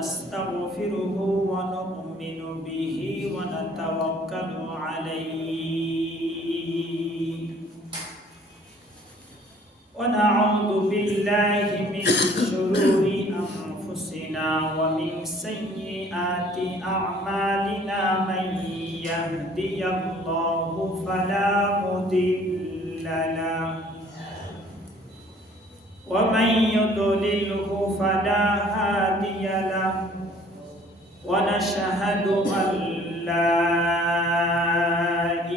ونستغفره ونؤمن به ونتوكل عليه ونعوذ بالله من شرور أنفسنا ومن سيئات أعمالنا من يهدي الله فلا مضل له ومن يضلله فلا هادي له ونشهد أن لا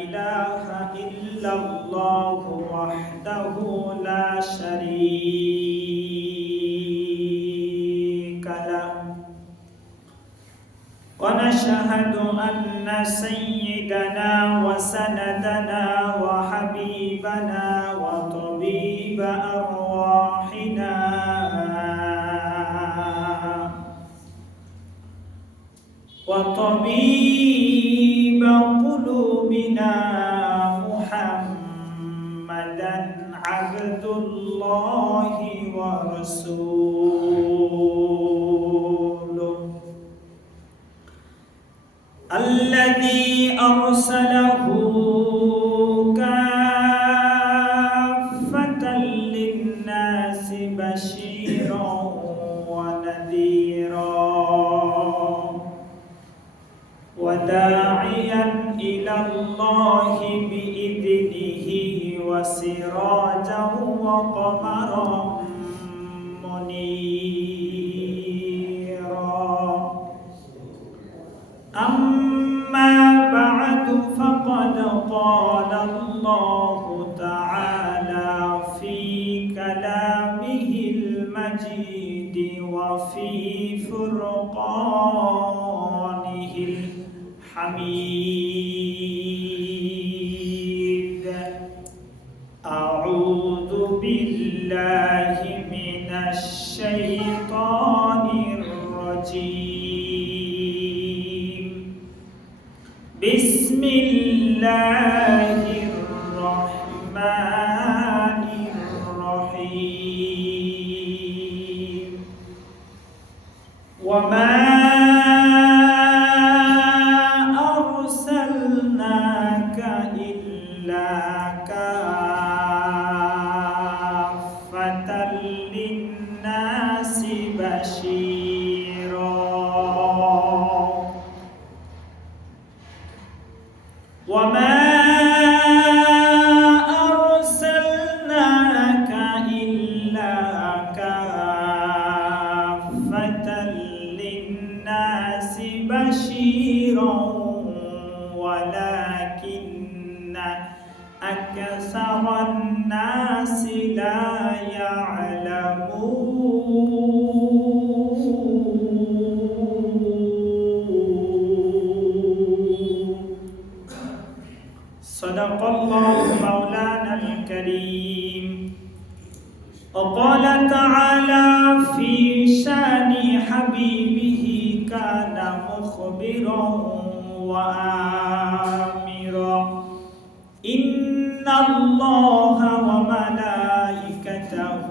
إله إلا الله وحده لا شريك له ونشهد أن سيدنا وسندنا وحبيبنا وطبيب أرواحنا وطبيب قلوبنا محمدا عبد الله ورسوله الذي أرسله كافة للناس بشيرا ونذيرا وداعيا إلى الله بإذنه وسراجا وقمرا منيرا أما بعد فقد قال الله تعالى في كلامه المجيد وفي فرقانه الحميد أعوذ بالله من الشيطان الرجيم بسم الله الرحمن الرحيم وما أرسلناك إلا كافة للناس بشيرا وما أرسلناك إلا كافة للناس بشيرا ولكن أكثر الناس لا يعلمون صدق الله مولانا الكريم وقال تعالى في شان حبيبه كان مخبرا وآمرا إن الله وملائكته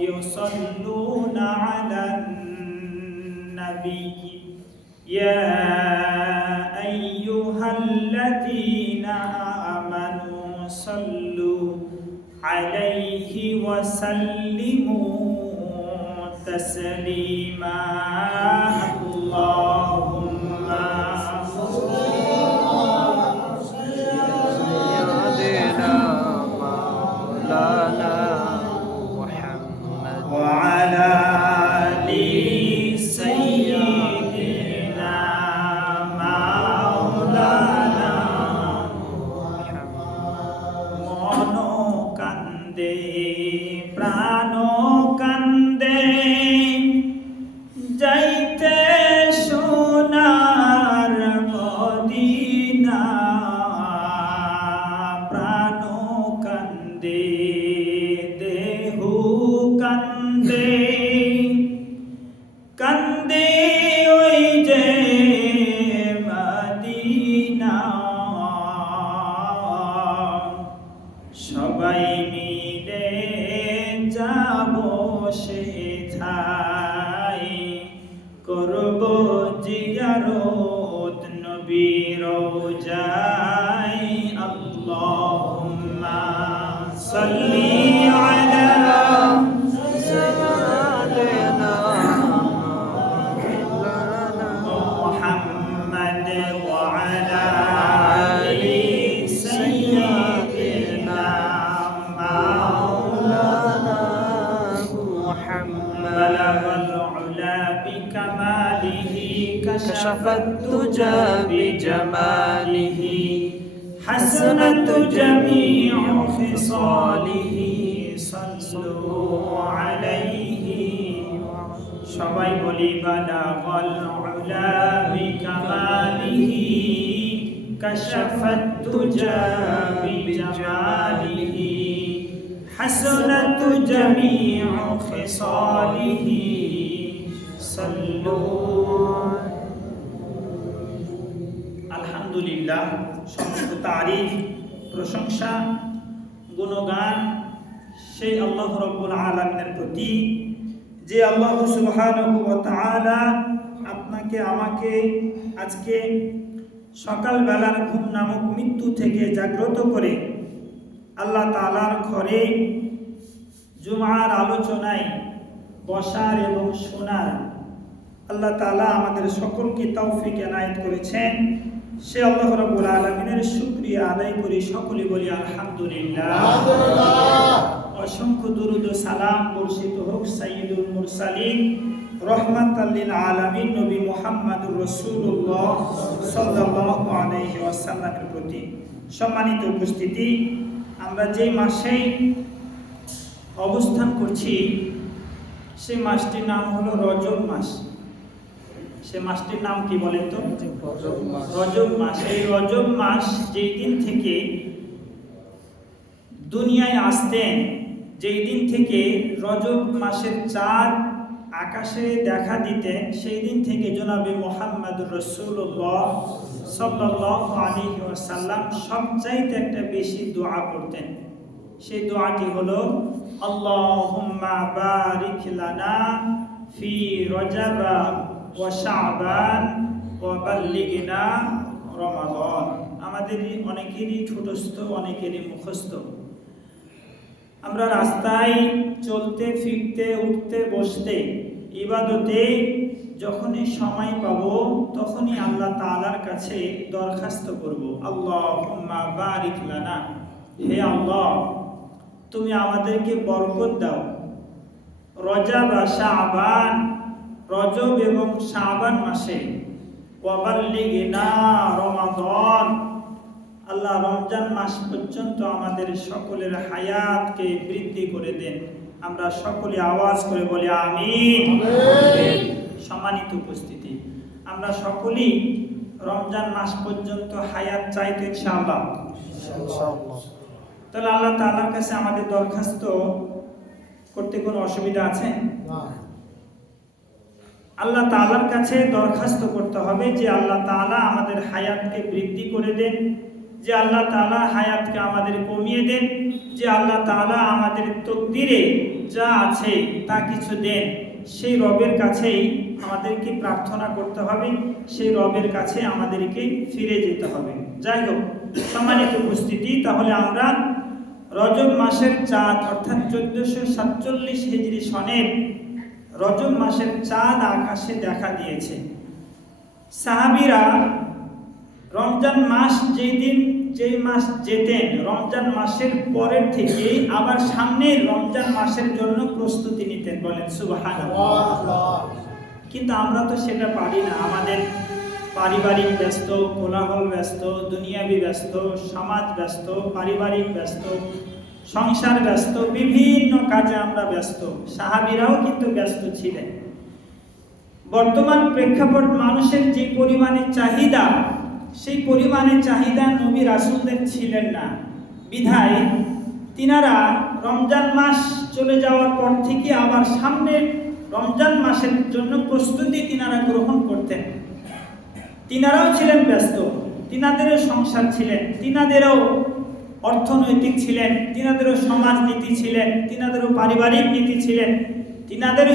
يصلون على النبي يا أيها الذين آمنوا صلوا عليه وسلموا تسليما اللهم صل على سيدنا مولانا محمد وعلى آل سيدنا مولانا মনো কান্দে প্রাণ কান্দে যাইতে والعلا بكماله كشف الدجى بجماله حسنت جميع خصاله صلوا عليه সবাই বলি বালাগাল উলা বিকামালিহি কাশাফাত তুজা বিজামালিহি হাসানাত জামিউ খিসালিহি সাল্লু। আলহামদুলিল্লাহ, সমস্ত তারিফ, প্রশংসা, গুণগান সেই আল্লাহ রাব্বুল আলামিনের প্রতি, যে আল্লাহ সুবহানাহু ওয়া তাআলা আপনাকে আমাকে আজকে সকালবেলার ঘুম নামক মৃত্যু থেকে জাগ্রত করে আল্লাহ তাআলার ঘরে জুমার আলোচনায় বসার এবং শোনার আল্লাহ তাআলা আমাদের সকলকে তৌফিক এনায়েত করেছেন। সে আল্লাহ রাব্বুল আলামিনের শুকরিয়া আদায় করি, সকলে বলি আলহামদুলিল্লাহ। অসংখ্য দুরূদ ও সালাম বর্ষিত হোক সাইয়্যিদুল মুরসালিন রাহমাতাল লিল আলামিন নবী মুহাম্মদুর রাসূলুল্লাহ সাল্লাল্লাহু আলাইহি ওয়াসাল্লামের প্রতি। সম্মানিত উপস্থিতি, আমরা যে মাসে অবস্থান করছি সেই মাসটির নাম হলো রজব মাস। সে মাসটির নাম কি বলেন তো? রজব মাস। এই রজব মাস যেই দিন থেকে দুনিয়ায় আসতেন, যেই দিন থেকে রজব মাসের চাঁদ আকাশে দেখা দিতেন, সেই দিন থেকে জনাবে মুহাম্মদুর রাসূলুল্লাহ সাল্লাল্লাহু আলাইহি ওয়াসাল্লাম সবচাইতে একটা বেশি দোয়া করতেন। সেই দোয়াটি হলো আল্লাহুম্মা বারিক লানা ফি রজব ওয়া শাবান ওয়া বাল্লিগনা রমাদান। আমাদের অনেকেরই ঠোঁটস্থ, অনেকেরই মুখস্থ। আমরা রাস্তায় চলতে ফিরতে, উঠতে বসতে, ইবাদতে যখনই সময় পাবো তখনই আল্লাহ তাআলার কাছে দরখাস্ত করব, আল্লাহুম্মা বারিক লানা, হে আল্লাহ তুমি আমাদেরকে বরকত দাও। রজব বা শাবান, রজব এবং শাবান মাসে, ওয়া বাল্লিগনা রমাদান, আল্লাহ রমজান মাস পর্যন্ত আমাদের সকলের হায়াতকে বৃদ্ধি করে দেন। আমরা সকলে আওয়াজ করে বলি আমিন। সম্মানিত উপস্থিতি, আমরা সকলেই রমজান মাস পর্যন্ত হায়াত চাই তো ইনশাআল্লাহ। তাহলে আল্লাহ তাআলার কাছে আমাদের দরখাস্ত করতে কোনো অসুবিধা আছে? আল্লাহ তাআলার কাছে দরখাস্ত করতে হবে যে আল্লাহ তাআলা আমাদের হায়াতকে বৃদ্ধি করে দেন, যে আল্লাহ তাআলা হায়াতকে আমাদের কমিয়ে দেন, যে আল্লাহ তাআলা আমাদের তকদিরে যা আছে তা কিছু দেন। সেই রবের কাছেই আমাদেরকে প্রার্থনা করতে হবে, সেই রবের কাছে আমাদেরকে ফিরে যেতে হবে। যাই হোক, সম্মানিত উপস্থিতি, তাহলে আমরা রজব মাসের চাঁদ অর্থাৎ 1447 হিজরি সনের রজব মাসের চাঁদ আকাশে দেখা দিয়েছে। সাহাবীরা রমজান মাস যেই মাস যেতেন, রমজান মাসের পরের থেকে আবার সামনে রমজান মাসের জন্য প্রস্তুতি নিতেন। বলেন সুবহানাল্লাহ। কিন্তু আমরা তো সেটা পারি না। আমাদের পারিবারিক ব্যস্ত, কোলাহল ব্যস্ত, দুনিয়াবি ব্যস্ত, সমাজ ব্যস্ত, পারিবারিক ব্যস্ত, সংসার ব্যস্ত, বিভিন্ন কাজে আমরা ব্যস্ত। সাহাবীরাও কিন্তু ব্যস্ত ছিলেন। বর্তমান প্রেক্ষাপট মানুষের যে পরিমাণে চাহিদা, সেই পরিমাণে চাহিদা নবী রাসূলদের ছিলেন না। বিধায় তিনারা রমজান মাস চলে যাওয়ার পর থেকে আবার সামনে রমজান মাসের জন্য প্রস্তুতি তিনারা গ্রহণ করতেন। তিনারাও ছিলেন ব্যস্ত, তিনাদেরও সংসার ছিলেন, তিনাদেরও অর্থনৈতিক ছিলেন, তিনাদেরও সমাজনীতি ছিলেন, তিনাদেরও পারিবারিক নীতি ছিলেন, তিনাদেরও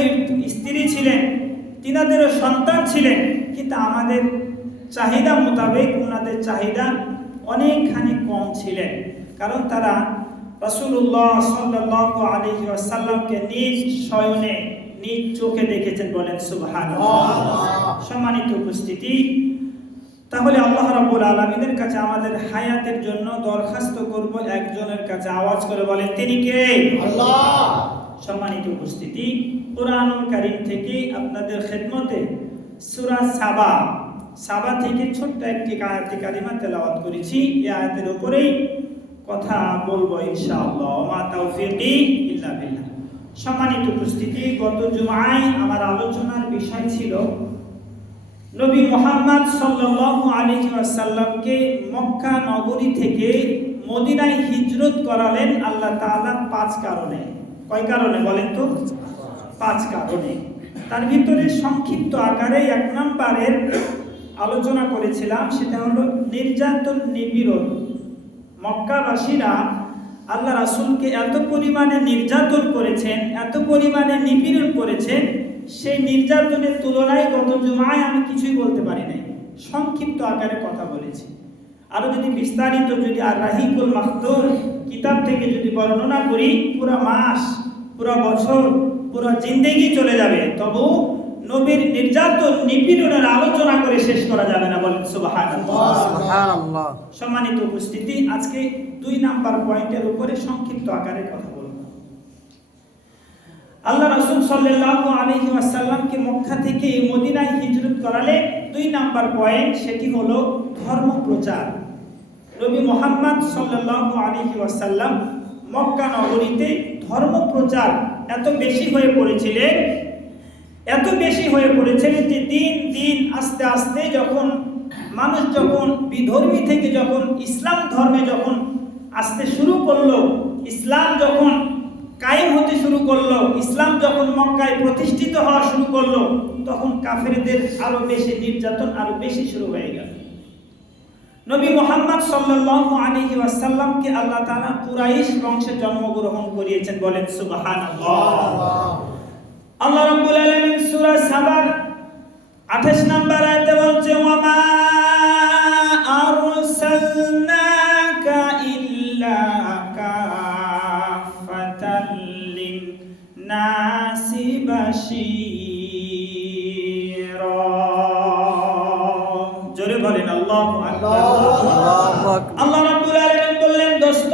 স্ত্রী ছিলেন, তিনাদেরও সন্তান ছিলেন। কিন্তু আমাদের চাহিদা মোতাবেক ওনাদের চাহিদা অনেকখানি কম ছিলেন, কারণ তারা রাসূলুল্লাহ সাল্লাল্লাহু আলাইহি ওয়াসাল্লামকে নিজ শয়নে নিজ চোখে দেখেছেন। বলেন সুবহানাল্লাহ। সম্মানিত উপস্থিতি, তাহলে আল্লাহ রাব্বুল আলামিনের কাছে আমাদের হায়াতের জন্য দরখাস্ত করব একজনের কাছে। আওয়াজ করে বলেন তিনি কে? আল্লাহ। সম্মানিত উপস্থিতি, কুরআনুল কারীম থেকে আপনাদের খেদমতে সূরা সাবা থেকে ছোট্ট একটি আয়াতে কারিমা তেলাওয়াত করেছি। এই আয়াতের উপরেই কথা বলবো ইনশাআল্লাহ। মা তাওফীকি ইল্লা বিল্লাহ। সম্মানিত উপস্থিতি, গত জুমায় আমার আলোচনার বিষয় ছিল নবী মুহাম্মদ সাল্লাল্লাহু আলাইহি ওয়াসাল্লামকে মক্কা নগরী থেকে মদিনায় হিজরত করালেন আল্লাহ তাআলা 5 কারণে। কয় কারণে বলেন তো? 5 কারণে। তার ভিতরে সংক্ষিপ্ত আকারে 1 নম্বরের আলোচনা করেছিলাম, সেটা হলো নির্যাতন নিপীড়ন। মক্কাবাসীরা আল্লাহ রাসূলকে এত পরিমাণে নির্যাতন করেছেন, এত পরিমাণে নিপীড়ন করেছেন, সেই নির্যাতনের তুলনায় গত জুমায় আমি কিছুই বলতে পারি নাই, সংক্ষিপ্ত আকারে কথা বলেছি। আরো যদি বিস্তারিত যদি আর রাহিকুল মাখতুম কিতাব থেকে যদি বর্ণনা করি, পুরো মাস, পুরো বছর, পুরো জিন্দেগি চলে যাবে, তবু নবীর নির্যাতন নিপীড়নের আলোচনা করে শেষ করা যাবে না। বলেন সুবহানাল্লাহ। সুবহানাল্লাহ। সম্মানিত উপস্থিতি, আজকে 2 নাম্বার পয়েন্টের উপরে সংক্ষিপ্ত আকারে কথা বলব। আল্লাহ রাসূল সাল্লাল্লাহু আলাইহি ওয়াসাল্লামকে মক্কা থেকে মদিনায় হিজরত করালে 2 নাম্বার পয়েন্ট, সেটি হলো ধর্ম প্রচার। নবী মুহাম্মদ সাল্লাল্লাহু আলাইহি ওয়াসাল্লাম মক্কা নগরীতে ধর্ম প্রচার এত বেশি হয়ে পড়েছিলেন যে দিন দিন আস্তে আস্তে মানুষ যখন বিধর্মী থেকে যখন ইসলাম ধর্মে যখন আসতে শুরু করলো, ইসলাম যখন কায়েম হতে শুরু করলো, ইসলাম যখন মক্কায় প্রতিষ্ঠিত হওয়া শুরু করলো, তখন কাফেরদের আরো বেশি নির্যাতন আরো বেশি শুরু হয়ে গেল। নবী মুহাম্মদ সাল্লাল্লাহু আলাইহি ওয়াসাল্লামকে আল্লাহ তাআলা কুরাইশ বংশে জন্মগ্রহণ করিয়েছেন। বলেন সুবহানাল্লাহ। আল্লাহ রাব্বুল আলামিন সূরা সাবার 28 নম্বর আয়াতে বলছে, ওয়ামা আরসালনাকা ইল্লা কাফাতাল লিন-নাসি বাশীরা। জোরে বলেন আল্লাহু আকবার। আল্লাহ রাব্বুল আলামিন বললেন, দোস্ত,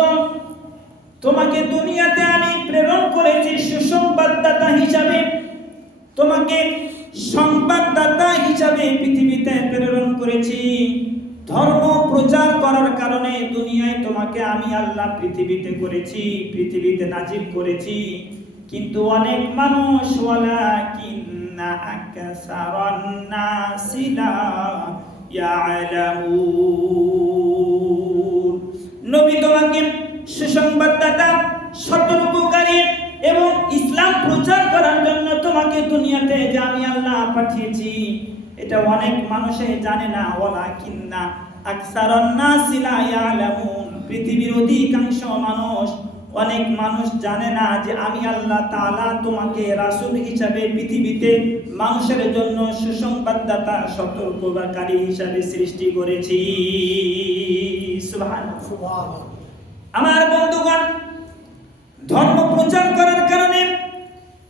তোমাকে দুনিয়াতে আমি প্রেরণ করেছি সুসংবাদদাতা হিসাবে, তোমাকে সংবাদদাতা হিসাবে পৃথিবীতে প্রেরণ করেছি। ধর্ম প্রচার করার কারণে দুনিয়ায় তোমাকে আমি আল্লাহ পৃথিবীতে করেছি, পৃথিবীতে নাজিল করেছি। কিন্তু অনেক মানুষ ওয়ালাকিন্না আকসারান নাসি লা ইয়ালামুন। নবী তোমাকে সুসংবাদদাতা, সতর্ককারী এবং ইসলাম প্রচার করার জন্য তোমাকে দুনিয়াতে যে আমি আল্লাহ পাঠিয়েছি, এটা অনেক মানুষে জানে না। ওয়ালাকিন্না আকসারান নাসি লা ইয়ালামুন। পৃথিবীর অধিকাংশ মানুষ, অনেক মানুষ জানে না যে আমি আল্লাহ তাআলা তোমাকে রাসূল হিসাবে পৃথিবীতে মানুষের জন্য সুসংবাদদাতা, সতর্ককারী হিসাবে সৃষ্টি করেছি। সুবহানাল্লাহ। আমার বন্ধুগণ, ধর্ম প্রচার করার কারণে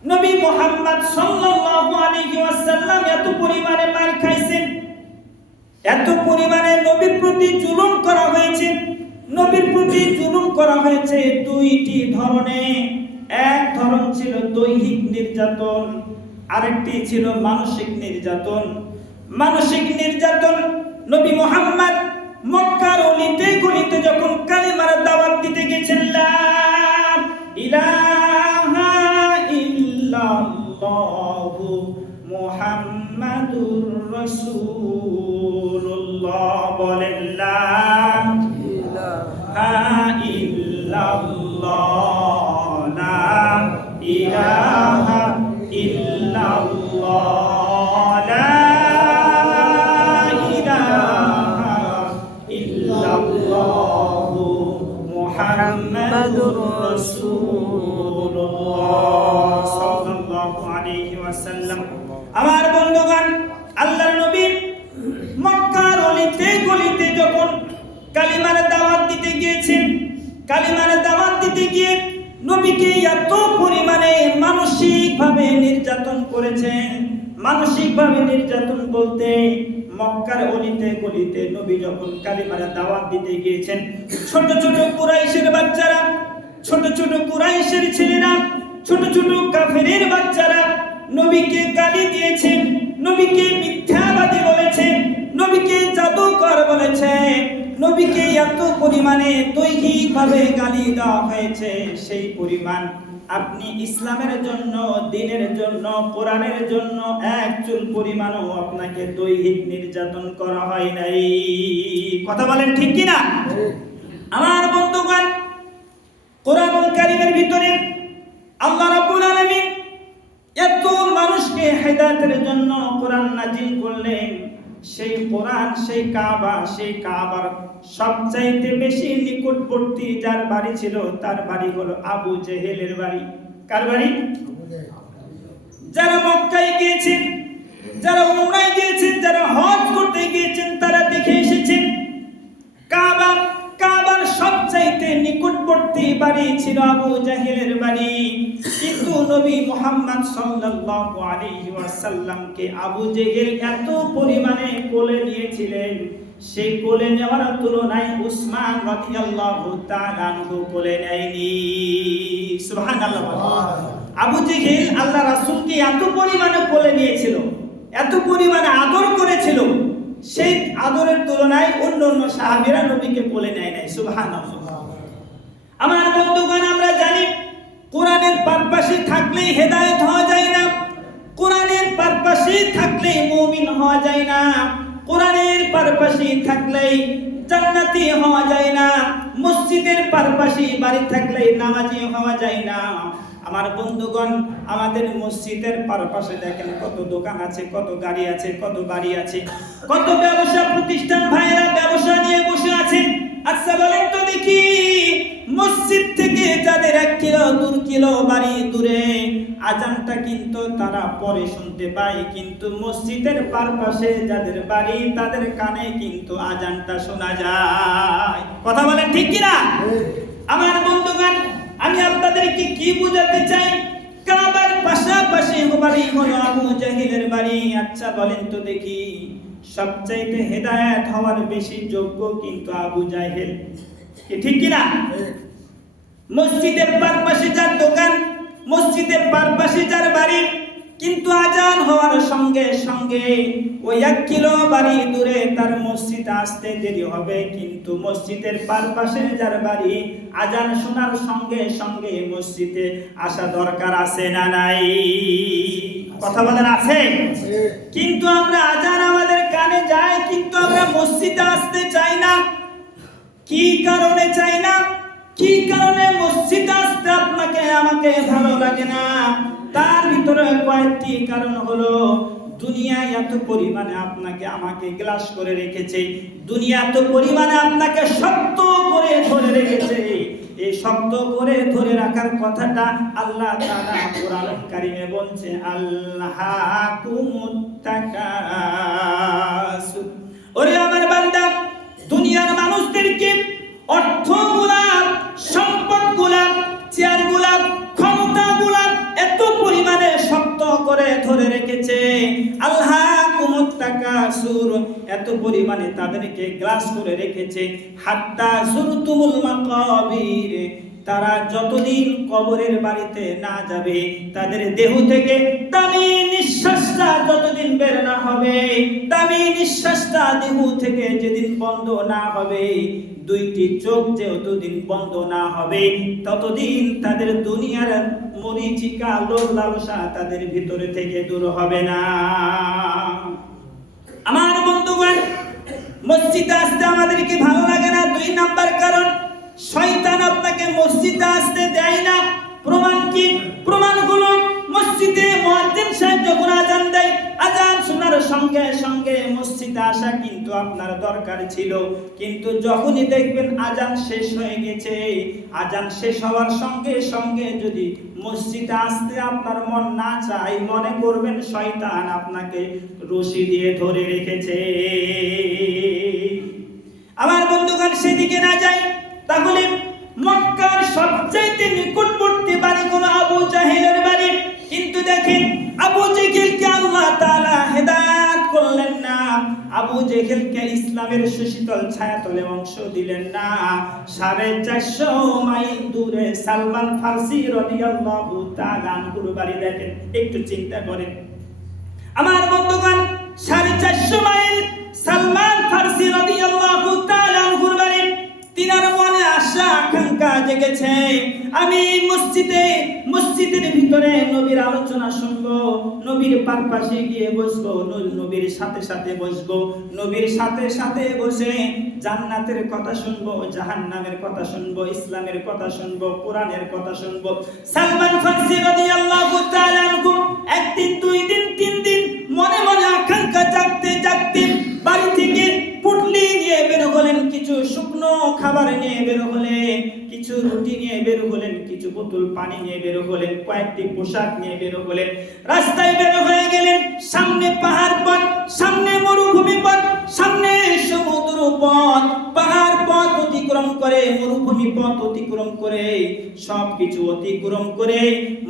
নবী মুহাম্মদ সাল্লাল্লাহু আলাইহি ওয়াসাল্লাম এত পরিমাণে মার খাইছেন, এত পরিমাণে নবীর প্রতি জুলুম করা হয়েছে। নবীর প্রতি জুলুম করা হয়েছে 2টি ধরনে। এক ধরন ছিল দৈহিক নির্যাতন, আরেকটি ছিল মানসিক নির্যাতন। মানসিক নির্যাতন, নবী মুহাম্মদ মক্কার অলিতে গলিতে যখন কালিমার দাওয়াত দিতে গেছেন, লা ইলাহা ইল্লাল্লাহু মুহাম্মাদুর রাসূলুল্লাহ, বলেন লা ইলাহা ইল্লাল্লাহ, লা ইলাহা ইল্লাল্লাহ, লা মুহাম্মাদুর রাসূলুল্লাহ সাল্লাল্লাহু আলাইহি ওয়াসাল্লাম। আমার বন্ধুগণ, আল্লাহর নবী মক্কার অলিতে গলিতে যখন কালিমার দাওয়াত দিতে গিয়েছেন, কালিমার দাওয়াত দিতে গিয়ে নবীকে এত পরিমাণে মানসিকভাবে নির্যাতন করেছেন। মানসিকভাবে নির্যাতন বলতে, মক্কার অলিতে গলিতে নবী যখন কালিমার দাওয়াত দিতে গিয়েছেন, ছোট ছোট কুরাইশের বাচ্চারা, ছোট ছোট কুরাইশের ছেলেরা ছোট ছোট কাফেরের বাচ্চারা নবীকে গালি দিয়েছে, নবীকে মিথ্যাবাদী বলেছে, নবীকে জাদুকর বলেছে, নবীকে এত পরিমাণে দৈহিকভাবে গালি দেওয়া হয়েছে, সেই পরিমাণ আপনি ইসলামের জন্য, দ্বীনের জন্য, কোরআনের জন্য এক চুল পরিমাণও আপনাকে দৈহিক নির্যাতন করা হয় নাই। কথা বলেন ঠিক কি না? আমার বন্ধুগণ, কোরআনুল কারীমের ভিতরে আল্লাহ রাব্বুল আলামিন এত মানুষকে হেদায়েতের জন্য কোরআন নাজিল করলেন। সেই কোরআন, সেই কাবা, সেই কাবার সবচাইতে বেশি নিকটবর্তী যার বাড়ি ছিল তার বাড়ি হলো আবু জেহেলের বাড়ি। কার বাড়ি? যারা মক্কায় গিয়েছেন, যারা উমরায় গিয়েছেন, যারা হজ করতে গিয়েছেন, তারা দেখে এসেছেন কাবার সবচাইতে নিকটবর্তী বাড়ি ছিল আবু জাহেলের বাড়ি। কিন্তু নবী মুহাম্মদ সাল্লাল্লাহু আলাইহি ওয়াসাল্লামকে আবু জেহেল এত পরিমাণে কোলে নিয়েছিলেন, সেই কোলে নেওয়ার তুলনায় উসমান রাদিয়াল্লাহু তাআলা আনহু কোলে নেয়নি। সুবহানাল্লাহ। আবু জেহেল আল্লাহ রাসূলকে এত পরিমাণে কোলে নিয়েছিল, এত পরিমাণে আদর করেছিল, সেই আদরের তুলনায় অন্য সাহাবীরা নবীকে কোলে নেয় নাই। সুবহানাল্লাহ। আমার বন্ধুগণ, আমরা জানি কোরআনের পারপাশে থাকলেই হেদায়েত হওয়া যায় না, কোরআনের পারপাশে থাকলেই মুমিন হওয়া যায় না, কোরআনের পারপাশে থাকলেই জান্নাতি হওয়া যায় না, মসজিদের পারপাশে বাড়ি থাকলেই নামাজি হওয়া যায় না। আমার বন্ধুগণ, আমাদের মসজিদের পারপাশে দেখেন কত দোকান আছে, কত গাড়ি আছে, কত বাড়ি আছে, কত ব্যবসা প্রতিষ্ঠান ভাইরা ব্যবসা নিয়ে বসে আছে। আচ্ছা বলেন তো দেখি, মসজিদ থেকে যাদের 1 কিলো 2 কিলো বাড়ি দূরে, আজানটা কিন্তু তারা পরে শুনতে পায়, কিন্তু মসজিদের পারপাশে যাদের বাড়ি তাদের কানে কিন্তু আজানটা শোনা যায়। কথা বলেন ঠিক কি না? আমার বন্ধুগণ, আমি আপনাদেরকে কি বোঝাতে চাই, কাবার পাশাপাশি বাড়ি হলো আবু জাহেলের বাড়ি। আচ্ছা বলেন তো দেখি, সবচাইতে হেদায়েত হওয়ার বেশি যোগ্য কিন্তু আবু জাহেল, কি ঠিক কি না? মসজিদের পারপাশে যার দোকান, মসজিদের পারপাশে যার বাড়ি, কিন্তু আজান হওয়ার সঙ্গে সঙ্গে ওই 1 কিলো বাড়ি দূরে তার মসজিদ আসতে দেরি হবে, কিন্তু মসজিদের পারপাশে যার বাড়ি, আজান শোনার সঙ্গে সঙ্গে মসজিদে আসা দরকার আছে না নাই? কথা বলেন আছে? কিন্তু আমরা আজান আমাদের কানে যায়, কিন্তু আমরা মসজিদে আসতে চাই না। কি কারণে চাই না? কি কারণে মসজিদে আসতে আপনাকে আমাকে ভালো লাগে না? তার ভিতরে কয়েকটি কারণ হলো, দুনিয়া এত পরিমাণে আপনাকে আমাকে গ্লাস করে রেখেছে, দুনিয়া এত পরিমাণে আপনাকে শক্ত করে ধরে রেখেছে। এই শক্ত করে ধরে রাখার কথাটা আল্লাহ তাআলা কোরআনুল কারীমে বলছে, আল্লাহাকুমুত তাকাসুর। ওরে আমার বান্দা, দুনিয়ার মানুষদেরকে অর্থগুলা, সম্পদগুলা, চেয়ারগুলা, ক্ষমতাগুলা এত পরিমাণে শক্ত করে ধরে রেখেছে, আল্লাহাকুমুত তাকাসুর, এত পরিমাণে তাদেরকে গ্লাস করে রেখেছে, হাত্তা যুরতুমুল মাকাবির, তারা যতদিন কবরের বাড়িতে না যাবে, তাদের দেহ থেকে দামি নিঃশ্বাসটা যতদিন বের না হবে, দামি নিঃশ্বাসটা দেহ থেকে যেদিন বন্ধ না হবে, 2টি চোখ যতদিন বন্ধ না হবে, ততদিন তাদের দুনিয়ার মরিচিকা, লোভ লালসা তাদের ভিতরে থেকে দূর হবে না। আমার বন্ধুগণ, মসজিদে আসতে আমাদেরকে ভালো লাগে না। 2 নাম্বার কারণ, শয়তান আপনাকে মসজিদে আসতে দেয় না। প্রমাণ কি? প্রমাণগুলো, মসজিদে মুয়াজ্জিন সাহেব যখন আজান দেয়, আজান শোনার সঙ্গে সঙ্গে মসজিদে আসা কিন্তু আপনার দরকার ছিল, কিন্তু যখনই দেখবেন আজান শেষ হয়ে গেছে, আজান শেষ হওয়ার সঙ্গে সঙ্গে যদি মসজিদে আসতে আপনার মন না চায়, মনে করবেন শয়তান আপনাকে রশি দিয়ে ধরে রেখেছে। আমার বন্ধুগণ, সেদিকে না যায়, তাহলে মক্কার সবচেয়ে নিকটবর্তী বাড়ি কোন আবু জাহেলের বাড়ি, কিন্তু দেখেন আবু জাহেলকে আল্লাহ তাআলা হেদায়েত করলেন না। আবু জেহেলকে ইসলামের সুশীতল ছায়াতলে অংশ দিলেন না। 450 মাইল দূরে সালমান ফার্সি রাদিয়াল্লাহু তাআলা আনহুর বাড়ি। দেখেন, একটু চিন্তা করেন আমার বন্ধুগণ, 450 মাইল সালমান ফার্সি রাদিয়াল্লাহু তাআলা আনহুর বাড়ি। তিনার মনে আশা আকাঙ্ক্ষা জেগেছে, আমি মসজিদের ভিতরে নবীর আলোচনা শুনবো, নবীর পাশে গিয়ে বসবো, নবীর সাথে বসবো, নবীর সাথে বসে জান্নাতের কথা শুনবো, জাহান্নামের কথা শুনবো, ইসলামের কথা শুনবো, কোরআনের কথা শুনবো। সালমান ফার্সি রাদিয়াল্লাহু তাআলা আনহু একদিন, 2 দিন, 3 দিন মনে মনে আকাঙ্ক্ষা জাগতে বাড়ি থেকে পুটলি নিয়ে বের হলেন, কিছু শুকনো খাবার নিয়ে বের হলেন, কিছু রুটি নিয়ে বের হলেন, কিছু বোতল পানি নিয়ে বের হলেন, কয়েকটি পোশাক নিয়ে বের হলেন। রাস্তায় বের হয়ে গেলেন, সামনে পাহাড় পথ, সামনে মরুভূমি পথ, সামনে সমুদ্র পথ। পাহাড় পথ অতিক্রম করে, মরুভূমি পথ অতিক্রম করে, সবকিছু অতিক্রম করে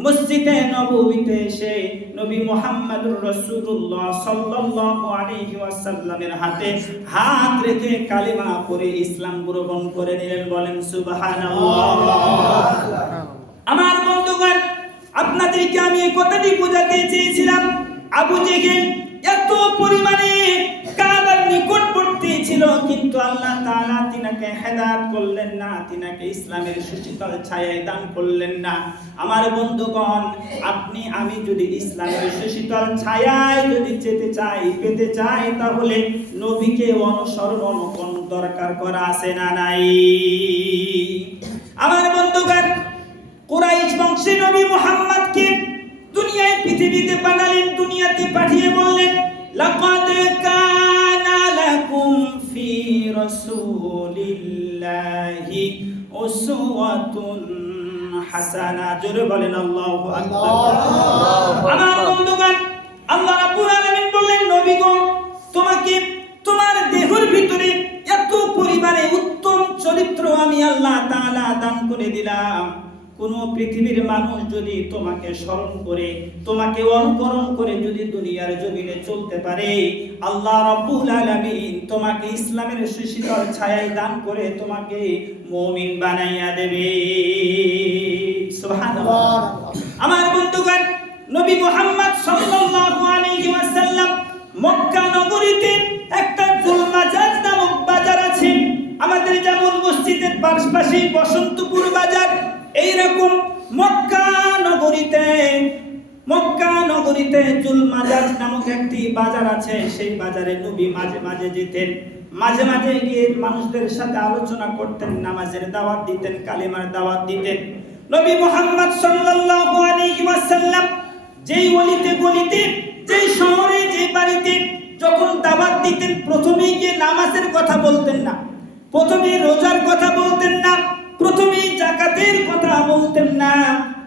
মসজিদে নববীতে এসে নবী মুহাম্মদুর রাসূলুল্লাহ সাল্লাল্লাহু আলাইহি ওয়াসাল্লামের হাতে হাত রেখে কালিমা পড়ে ইসলাম গ্রহণ করে নিলেন। বলেন সুবহানাল্লাহ। আমার বন্ধুগণ, আপনাদেরকে আমি এই কথাটি বোঝাতে চেয়েছিলাম, আবু জেহেল এত পরিমাণে কাবার নিকটবর্তী ছিল, কিন্তু আল্লাহ তাআলা তিনাকে হেদায়েত করলেন না, তিনাকে ইসলামের সুশীতল ছায়ায় দান করলেন না। আমার বন্ধুগণ, আপনি আমি যদি ইসলামের সুশীতল ছায়ায় যদি যেতে চাই, পেতে চাই, তাহলে নবীকে অনুসরণ দরকার করা আছে না নাই? আমার বন্ধুগণ, কুরাইশ বংশের নবী মুহাম্মদকে দুনিয়ায় পৃথিবীতে পাঠালেন, দুনিয়াতে পাঠিয়ে বললেন, লাকাদ কানা লাকুম ফি রাসূলিল্লাহি উসওয়াতুন হাসানাহ। জোরে বলেন আল্লাহু আকবার। আমার বন্ধুগণ, আল্লাহ রাব্বুল আলামিন বললেন, নবী গো, তোমাকে তোমার দেহের ভিতরে এত পরিমাণে উত্তম চরিত্র আমি আল্লাহ তাআলা দান করে দিলাম। কোন পৃথিবীর মানুষ যদি তোমাকে স্মরণ করে, তোমাকে অনুকরণ করে যদি দুনিয়ার জমিনে চলতে পারে, আল্লাহ রাব্বুল আলামিন তোমাকে ইসলামের সুশীতল ছায়ায় দান করে তোমাকে মুমিন বানাইয়া দেবে। সুবহানাল্লাহ। আমার বন্ধুগণ, নবী মুহাম্মদ সাল্লাল্লাহু আলাইহি ওয়াসাল্লাম মক্কা নগরীতে একটা জুলমাজাজ নামক বাজার আছে। আমাদের যেমন মসজিদের পাশে বসন্তপুর বাজার, এইরকম মক্কা নগরীতে জুলমাজাজ নামক একটি বাজার আছে। সেই বাজারে নবী মাঝে মাঝে যেতেন, মাঝে মাঝে গিয়ে মানুষদের সাথে আলোচনা করতেন, নামাজের দাওয়াত দিতেন, কালিমার দাওয়াত দিতেন। নবী মুহাম্মদ সাল্লাল্লাহু আলাইহি ওয়াসাল্লাম যেই অলিতে গলিতে, যেই শহরে, যেই বাড়িতে যখন দাওয়াত দিতেন, প্রথমে গিয়ে নামাজের কথা বলতেন না, প্রথমে রোজার কথা বলতেন না, প্রথমে যাকাতের কথা বলতেন না।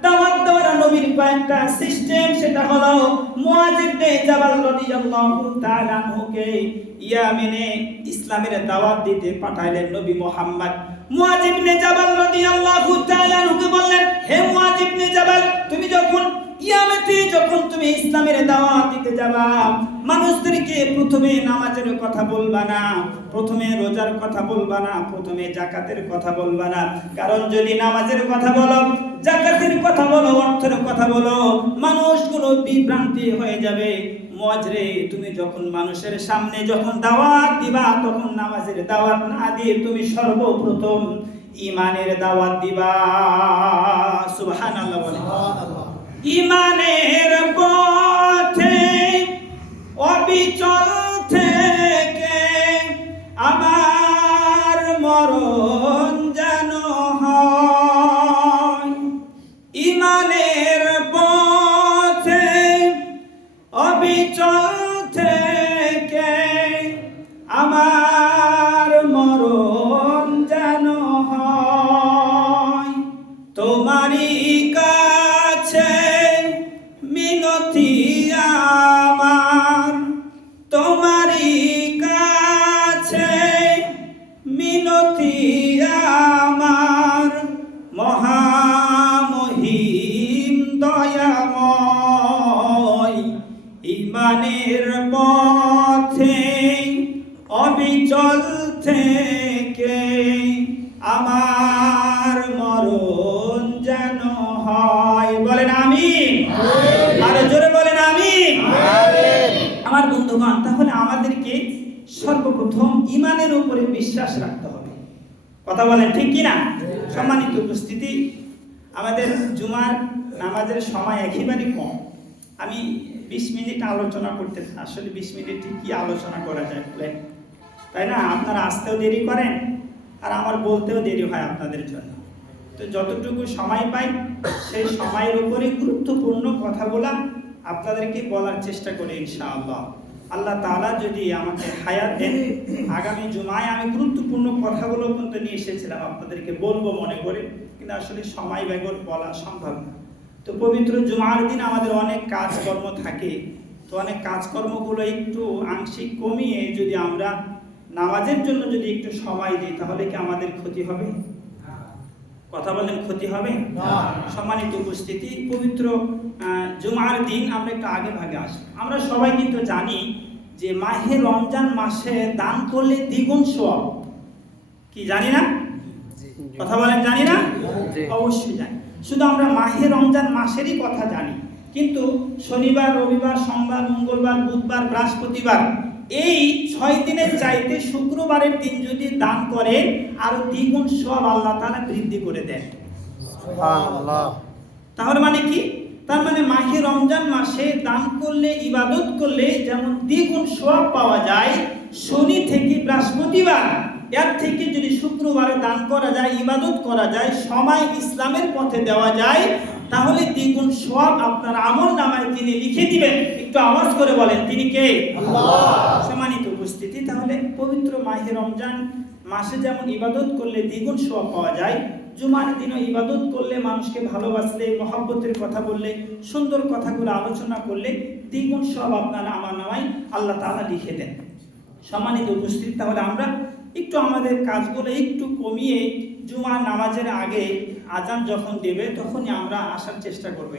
দাওয়াত দেওয়ার নবীর কয়েকটা সিস্টেম, সেটা হলো মুআয ইবনে জাবাল রাদিয়াল্লাহু তাআলা আনহুকে ইয়ামেনে ইসলামের দাওয়াত দিতে পাঠাইলেন নবী মুহাম্মদ। মুআয ইবনে জাবাল রাদিয়াল্লাহু তাআলা আনহুকে বললেন, হে মুআয ইবনে জাবাল, তুমি যখন ইয়ামেতে তুমি ইসলামের দাওয়াত দিতে যাবা, মানুষদেরকে প্রথমে নামাজের কথা বলবা না, প্রথমে রোজার কথা বলবা না, প্রথমে যাকাতের কথা বলবা না। কারণ যদি নামাজের কথা বলো, যাকাতের কথা বলো, অর্থের কথা বলো, মানুষগুলো বিভ্রান্তি হয়ে যাবে। মুআযরে, তুমি যখন মানুষের সামনে যখন দাওয়াত দিবা, তখন নামাজের দাওয়াত না দিয়ে তুমি সর্বপ্রথম ঈমানের দাওয়াত দিবা। সুবহানাল্লাহ বলে। ঈমানের পথে অবিচল থেকে আমার মরণ যেন হয়। ঈমানের পথে অবিচল থেকে আমার মরণ যেন হয়। তোমারই কাছে মিনতি আমার, তোমারই কাছে মিনতি আমার, মহামহিম দয়াময়। ঈমানের পথে অবিচল থেকে আমার মরণ যেন হয়। বলেন আমিন। আরো জোরে বলেন আমিন। আমার বন্ধুগণ, তাহলে আমাদেরকে সর্বপ্রথম ঈমানের উপরে বিশ্বাস রাখতে হবে। কথা বলেন ঠিক কি না? সম্মানিত উপস্থিতি, আমাদের জুমার নামাজের সময় একেবারেই কম। আমি 20 মিনিট আলোচনা করতে, আসলে 20 মিনিটে কি আলোচনা করা যায় বলেন, তাই না? আপনারা আসতেও দেরি করেন আর আমার বলতেও দেরি হয় আপনাদের জন্য। তো যতটুকু সময় পাই সেই সময়ের উপরে গুরুত্বপূর্ণ কথা বলা আপনাদেরকে বলার চেষ্টা করি ইনশাআল্লাহ। আল্লাহ তাআলা যদি আমাকে হায়াত দেন, আগামী জুমায় আমি গুরুত্বপূর্ণ কথাগুলো কিন্তু নিয়ে এসেছিলাম আপনাদেরকে বলবো মনে করে, কিন্তু আসলে সময় ব্যয় বলা সম্ভব না। তো পবিত্র জুমার দিন আমাদের অনেক কাজকর্ম থাকে, তো অনেক কাজকর্মগুলো একটু আংশিক কমিয়ে যদি আমরা নামাজের জন্য যদি একটু সময় দিই, তাহলে কি আমাদের ক্ষতি হবে? কথা বলেন, ক্ষতি হবে না। সম্মানিত উপস্থিতি, পবিত্র জুমার দিন আমরা একটু আগে ভাগে আসবো। আমরা সবাই কিন্তু জানি যে মাহে রমজান মাসে দান করলে দ্বিগুণ সওয়াব। কি জানি না? কথা বলেন, জানি না? অবশ্যই জানি। শুধু আমরা মাহে রমজান মাসেরই কথা জানি, কিন্তু শনিবার, রবিবার, সোমবার, মঙ্গলবার, বুধবার, বৃহস্পতিবার এই 6 দিনের চাইতে শুক্রবারের দিন যদি দান করে আরো দ্বিগুণ সওয়াব আল্লাহ তাআলা বৃদ্ধি করে দেন। সুবহানাল্লাহ। তাহলে মানে কি? তার মানে মাহে রমজান মাসে দান করলে, ইবাদত করলে যেমন দ্বিগুণ সওয়াব পাওয়া যায়, শনি থেকে বৃহস্পতিবার এর থেকে যদি শুক্রবারে দান করা যায়, ইবাদত করা যায়, সময় ইসলামের পথে দেওয়া যায়, তাহলে দ্বিগুণ সওয়াব আপনার আমলনামায় তিনি লিখে দিবেন। একটু আওয়াজ করে বলেন, তিনি কে? আল্লাহ। সম্মানিত উপস্থিতি, তাহলে পবিত্র মাহে রমজান মাসে যেমন ইবাদত করলে দ্বিগুণ সওয়াব পাওয়া যায়, জুমার দিনও ইবাদত করলে, মানুষকে ভালোবাসলে, মহব্বতের কথা বললে, সুন্দর কথাগুলো আলোচনা করলে দ্বিগুণ সওয়াব আপনার আমলনামায় আল্লাহ তাআলা লিখে দেন। সম্মানিত উপস্থিতি, তাহলে আমরা একটু আমাদের কাজগুলো একটু কমিয়ে জুমার নামাজের আগে আজান যখন দেবে তখনই আমরা আসার চেষ্টা করব।